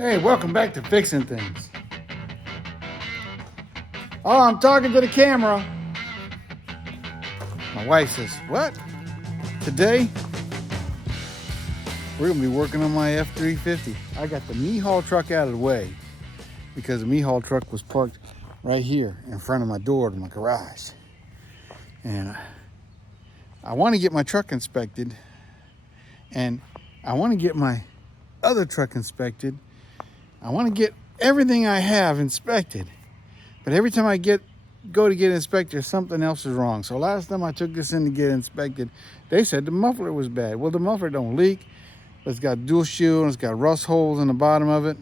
Hey, welcome back to Fixing Things. Oh, I'm talking to the camera. My wife says, what? Today, we're gonna be working on my F350. I got the me-haul truck out of the way because the me-haul truck was parked right here in front of my door to my garage. And I want to get my truck inspected, and I want to get my other truck inspected. I want to get everything I have inspected. But every time I go to get inspected, something else is wrong. So last time I took this in to get inspected, they said the muffler was bad. Well, the muffler don't leak. It's got dual shield and it's got rust holes in the bottom of it.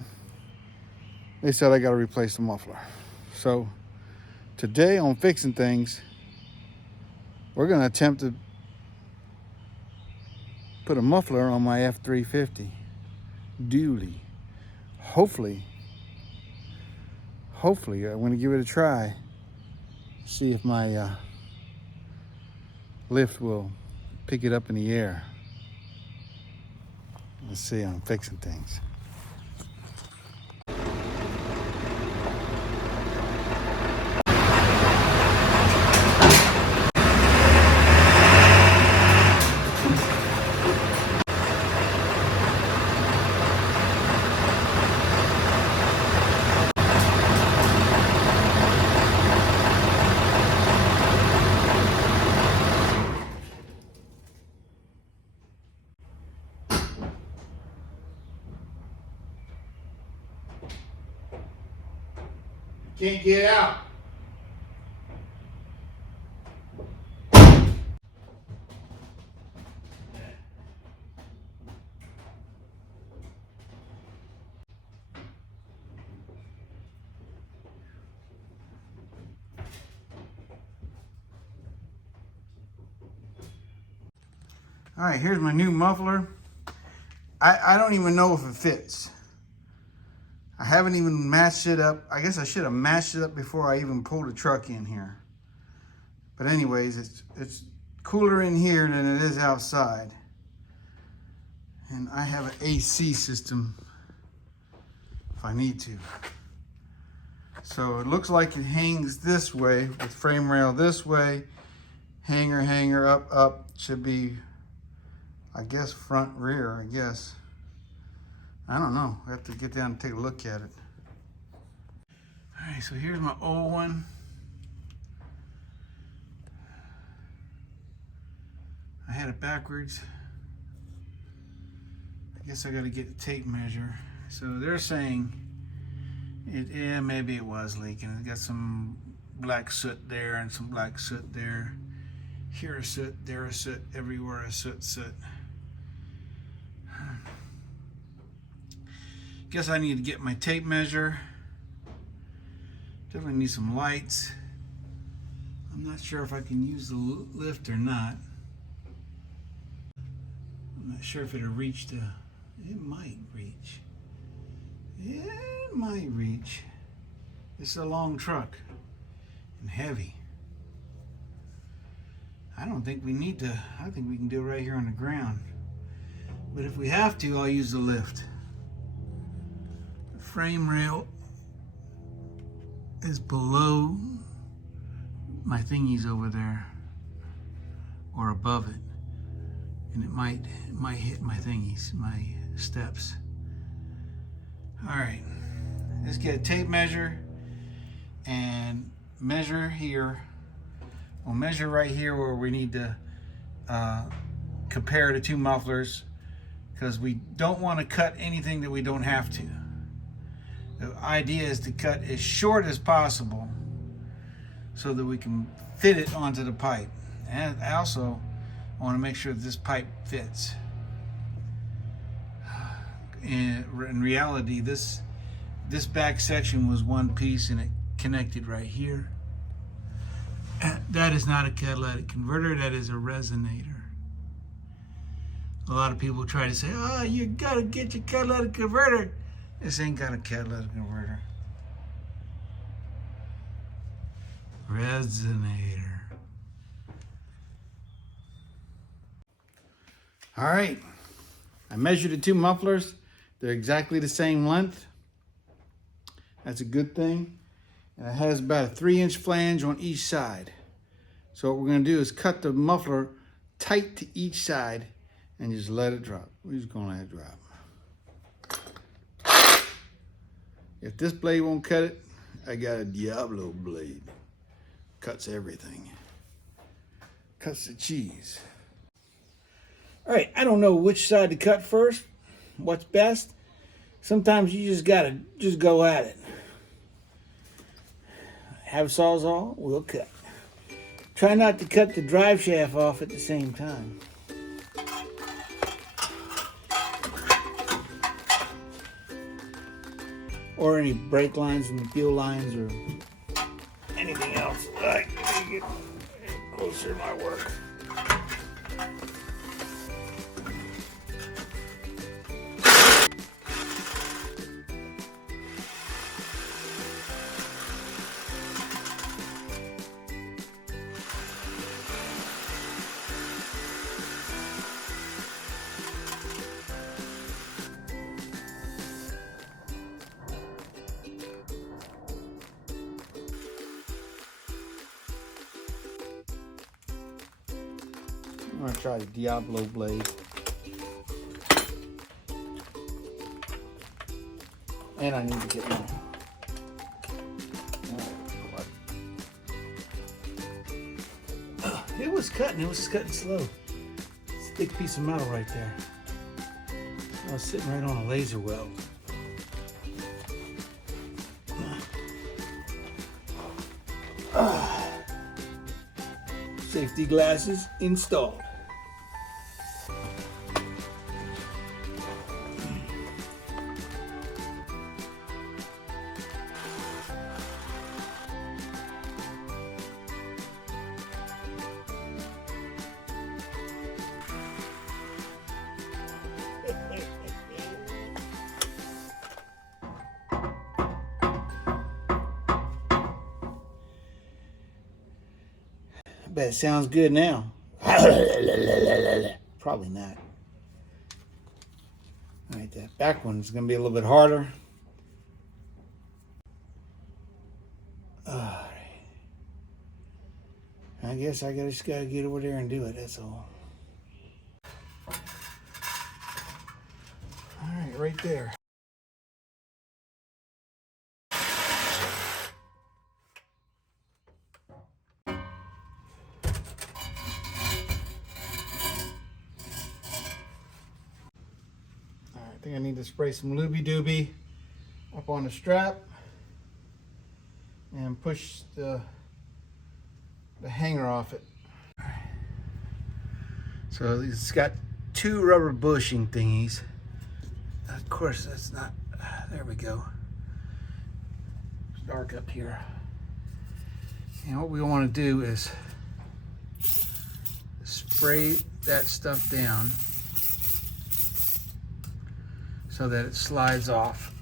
They said I got to replace the muffler. So today on Fixing Things, we're going to attempt to put a muffler on my F350 Dooley. Hopefully, I'm going to give it a try. See if my lift will pick it up in the air. Let's see, I'm Fixing Things. Can't get out. All right, here's my new muffler. I don't even know if it fits. I haven't even matched it up. I guess I should have matched it up before I even pulled the truck in here. But anyways, it's cooler in here than it is outside. And I have an AC system if I need to. So it looks like it hangs this way with frame rail this way. Hanger, up. Should be, I guess, front, rear, I guess. I don't know. I have to get down and take a look at it. All right, so here's my old one. I had it backwards. I guess I got to get the tape measure. So they're saying yeah, maybe it was leaking. It got some black soot there and some black soot there. Here a soot, there a soot, everywhere a soot. Guess I need to get my tape measure. Definitely need some lights. I'm not sure if I can use the lift or not. I'm not sure if it'll reach it might reach. Yeah, it might reach. It's a long truck and heavy. I don't think we need to, I think we can do it right here on the ground. But if we have to, I'll use the lift. Frame rail is below my thingies over there, or above it, and it might hit my thingies, my steps. All right, let's get a tape measure and measure here. We'll measure right here where we need to compare the two mufflers, because we don't want to cut anything that we don't have to. The idea is to cut as short as possible so that we can fit it onto the pipe. And I also want to make sure that this pipe fits. In reality, this back section was one piece and it connected right here. That is not a catalytic converter, that is a resonator. A lot of people try to say, oh, you gotta get your catalytic converter. This ain't got a catalytic converter. Resonator. All right, I measured the two mufflers. They're exactly the same length. That's a good thing. And it has about a 3-inch flange on each side. So what we're gonna do is cut the muffler tight to each side and just let it drop. We're just gonna let it drop. If this blade won't cut it, I got a Diablo blade. Cuts everything. Cuts the cheese. All right, I don't know which side to cut first, what's best. Sometimes you just gotta go at it. Have a Sawzall, we'll cut. Try not to cut the drive shaft off at the same time. Or any brake lines and fuel lines or anything else. All right, let me get closer to my work. I'm gonna try the Diablo blade. And I need to get my... It was cutting slow. It's a thick piece of metal right there. I was sitting right on a laser weld. Safety glasses installed. I bet it sounds good now. Probably not. All right, that back one's gonna be a little bit harder. All right. I guess I just gotta get over there and do it, that's all. All right, right there. I think I need to spray some Looby Dooby up on the strap and push the hanger off it. So it's got 2 rubber bushing thingies. Of course, that's not, there we go. It's dark up here. And what we want to do is spray that stuff down so that it slides off.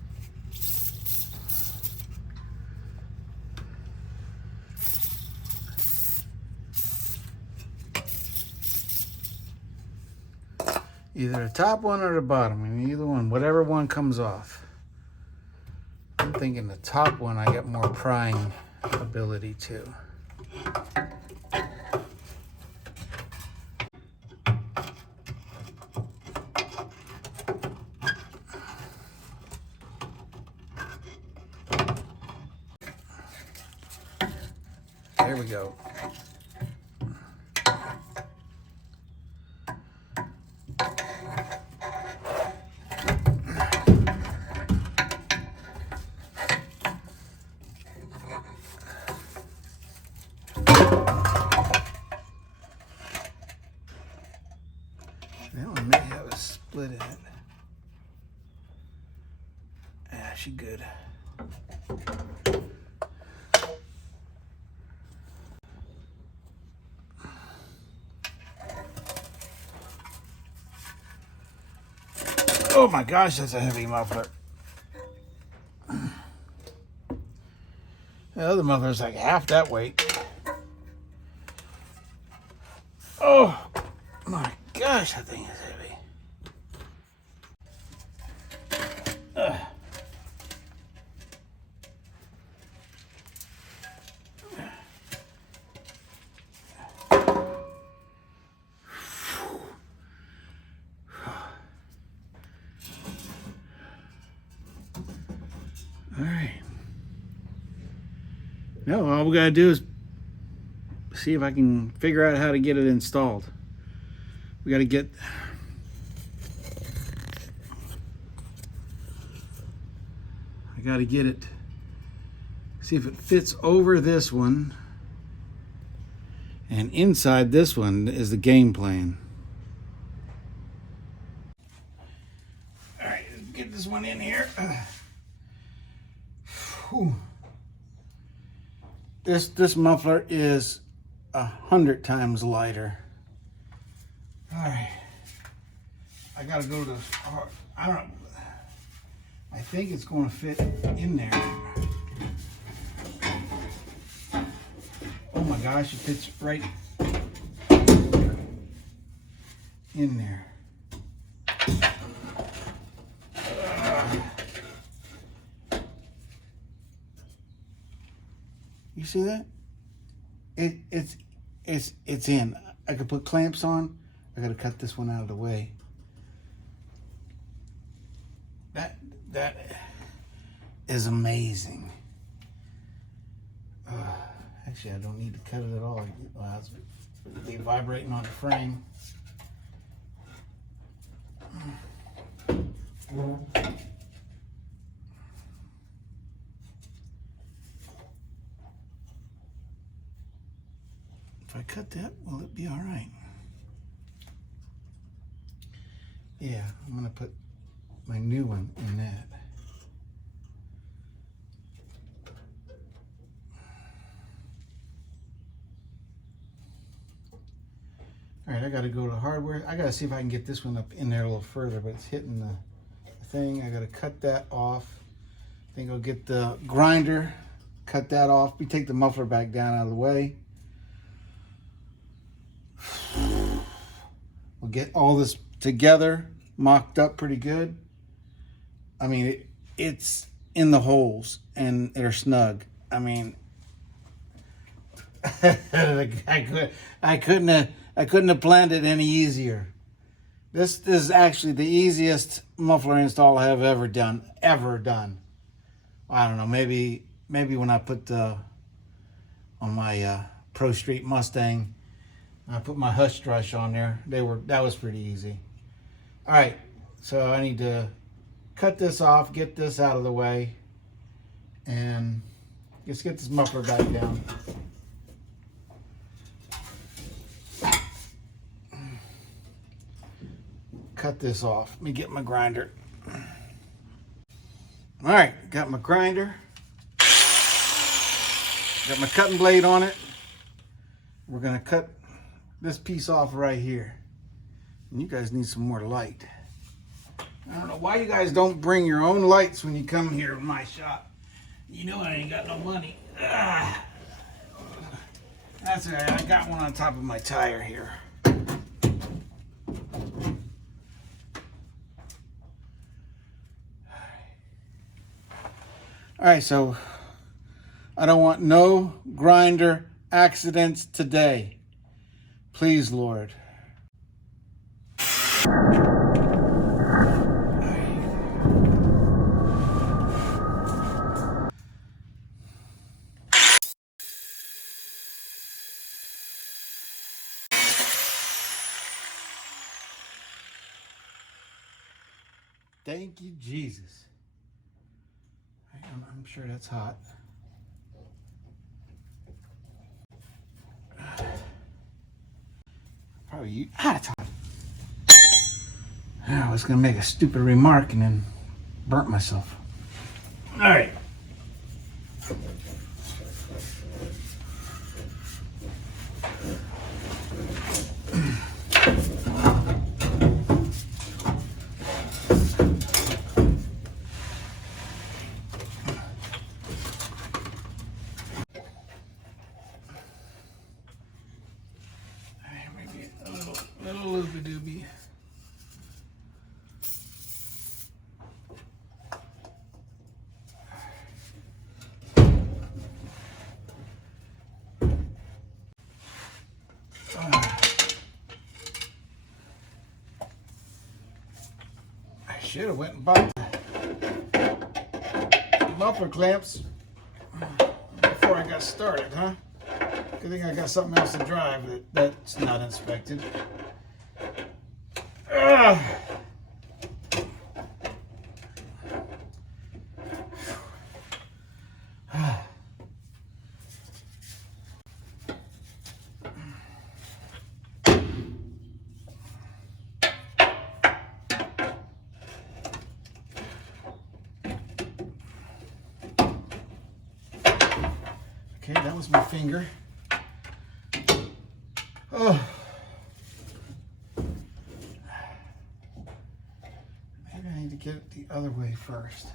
Either the top one or the bottom, and either one, whatever one comes off. I'm thinking the top one I got more prying ability to. There we go. That one may have a split in it. Yeah, she's good. Oh my gosh, that's a heavy muffler. The other muffler's like half that weight. Oh my gosh, that thing is heavy. All right. No, all we gotta do is see if I can figure out how to get it installed. We gotta get it, see if it fits over this one, and inside this one is the game plan. All right, let's get this one in here. This muffler is 100 times lighter. All right, I gotta go to, I don't know, I think it's going to fit in there. Oh my gosh, it fits right in there. You see that? It's in. I could put clamps on. I gotta cut this one out of the way. That is amazing. Actually, I don't need to cut it at all. Well, it'll be vibrating on the frame. If I cut that, will it be all right? Yeah, I'm gonna put my new one in that. All right, I gotta go to hardware. I gotta see if I can get this one up in there a little further, but it's hitting the thing. I gotta cut that off. I think I'll get the grinder, cut that off. We take the muffler back down out of the way. We'll get all this together, mocked up pretty good. I mean, it's in the holes and they're snug. I mean, I couldn't have planned it any easier. This is actually the easiest muffler install I have ever done. I don't know, maybe when I put on my Pro Street Mustang, I put my Hush Drush on there. That was pretty easy. All right, so I need to cut this off, get this out of the way, and let's get this muffler back down. Cut this off. Let me get my grinder. All right, got my grinder. Got my cutting blade on it. We're gonna cut this piece off right here. And you guys need some more light. I don't know why you guys don't bring your own lights when you come here in my shop. You know I ain't got no money. That's all right, I got one on top of my tire here. All right, so I don't want no grinder accidents today. Please, Lord. Thank you, Jesus. I'm sure that's hot. Probably it's hot. I was gonna make a stupid remark and then burnt myself. All right. Little loopy-doopy. I should have went and bought the muffler clamps before I got started, huh? Good thing I got something else to drive that's not inspected. Ugh. Okay, that was my finger. Oh. Maybe I need to get it the other way first.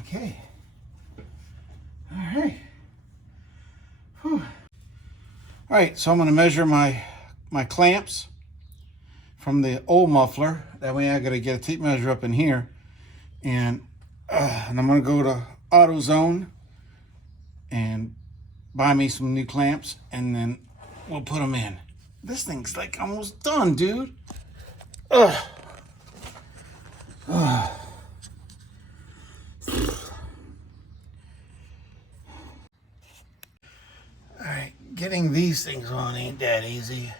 Okay. All right. Whew. All right, so I'm going to measure my clamps from the old muffler. That way I got to get a tape measure up in here. And I'm going to go to AutoZone and buy me some new clamps, and then we'll put them in. This thing's like almost done, dude. Ugh. Ugh. All right, getting these things on ain't that easy.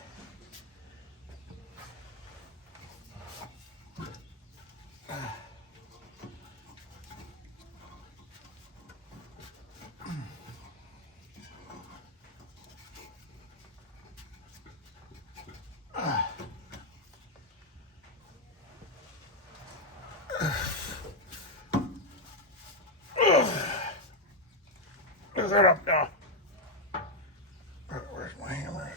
Get that up now. Where's my hammer?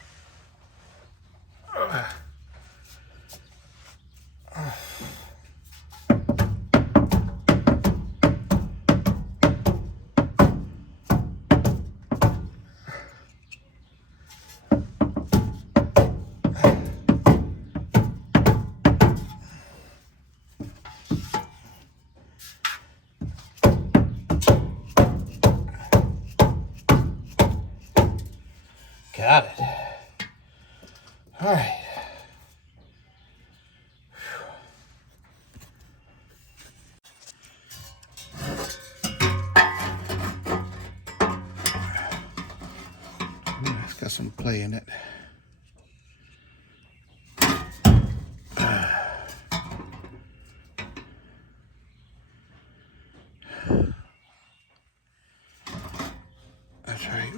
Got it. All right. It's got some play in it. That's right.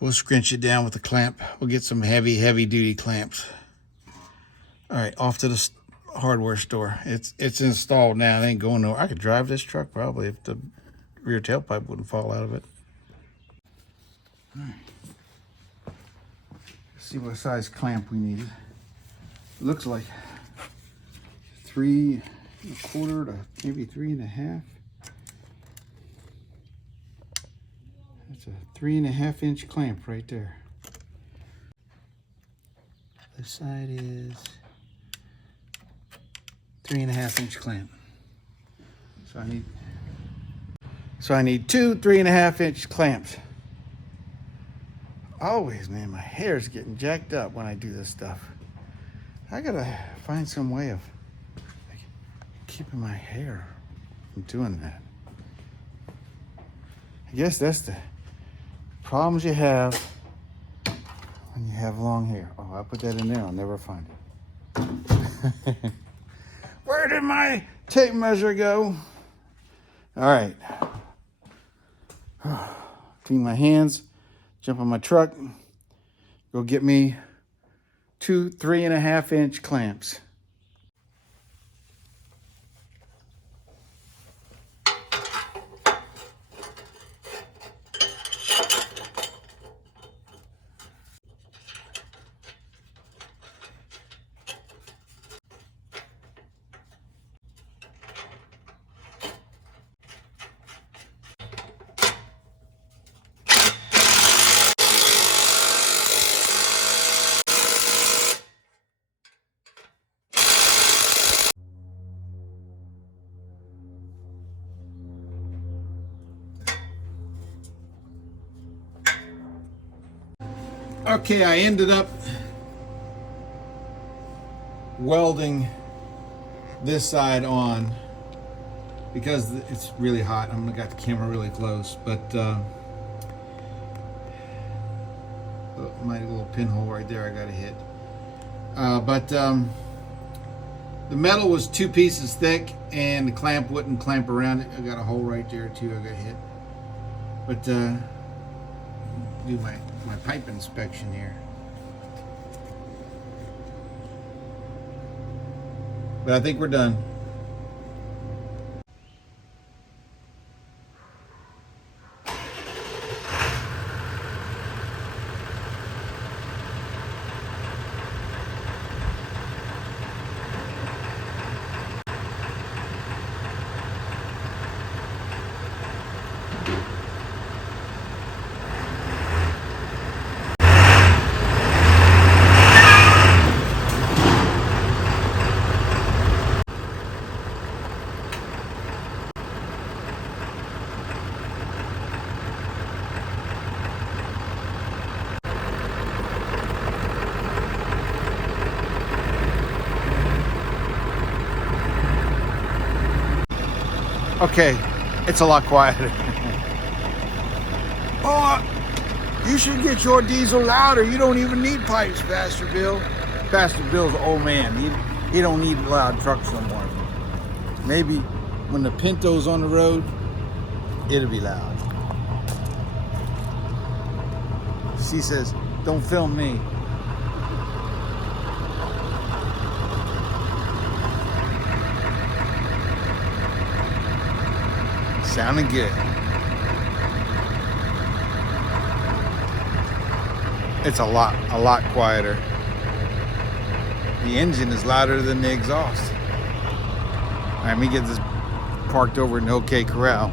We'll scrunch it down with the clamp. We'll get some heavy duty clamps. All right, off to the hardware store. It's installed now. It ain't going nowhere. I could drive this truck probably if the rear tailpipe wouldn't fall out of it. All right. Let's see what size clamp we needed. Looks like 3 1/4 to maybe 3 1/2. That's a 3 1/2 inch clamp right there. This side is 3 1/2 inch clamp. So I need 2 3 1/2 inch clamps. Always, man, my hair's getting jacked up when I do this stuff. I gotta find some way of keeping my hair from doing that. I guess that's the problems you have when you have long hair. Oh, I put that in there, I'll never find it. Where did my tape measure go? All right. Clean my hands, jump on my truck, go get me 2 3 1/2 inch clamps. Okay, I ended up welding this side on because it's really hot. I'm gonna got the camera really close, but my little pinhole right there I gotta hit. The metal was 2 pieces thick and the clamp wouldn't clamp around it. I got a hole right there too I got hit. But do my pipe inspection here. But I think we're done. Okay, it's a lot quieter. Oh, you should get your diesel louder. You don't even need pipes, Pastor Bill. Pastor Bill's an old man. He don't need loud trucks no more. Maybe when the Pinto's on the road, it'll be loud. She says, don't film me. Sounding good. It's a lot quieter. The engine is louder than the exhaust. All right, let me get this parked over in OK Corral.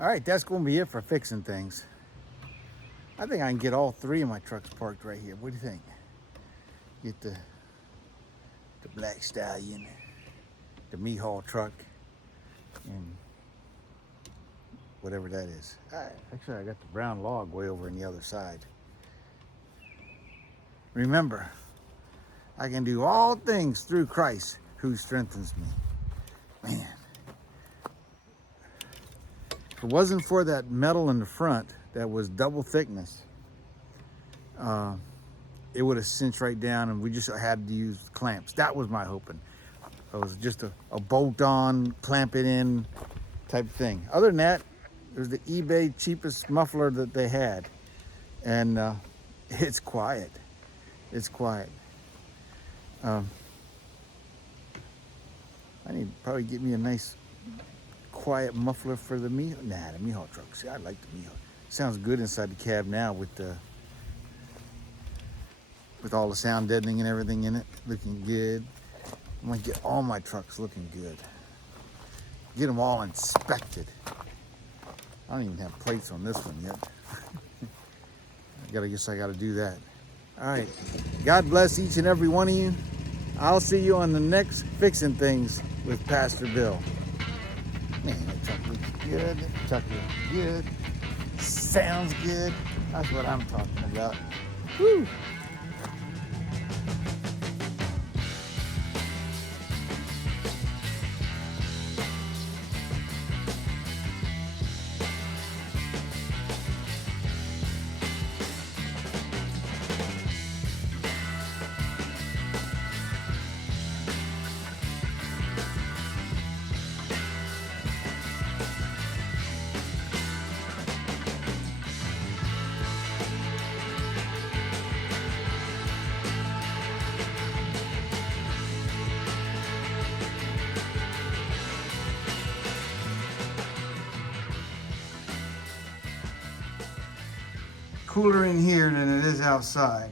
All right, that's going to be it for fixing things. I think I can get all 3 of my trucks parked right here. What do you think? Get the Black Stallion, the Mihal truck, and whatever that is. Actually, I got the brown log way over on the other side. Remember, I can do all things through Christ who strengthens me. Man. If it wasn't for that metal in the front that was double thickness, it would have cinched right down and we just had to use clamps. That was my hoping. It was just a bolt on, clamp it in type thing. Other than that, it was the eBay cheapest muffler that they had. And it's quiet. It's quiet. I need to probably get me a nice quiet muffler for the Mihal truck. See, I like the Mihal. Sounds good inside the cab now with all the sound deadening and everything in it, looking good. I'm gonna get all my trucks looking good. Get them all inspected. I don't even have plates on this one yet. I guess I gotta do that. All right, God bless each and every one of you. I'll see you on the next Fixing Things with Pastor Bill. Man, that truck looks good. That truck looks good. Sounds good. That's what I'm talking about. Woo! cooler in here than it is outside.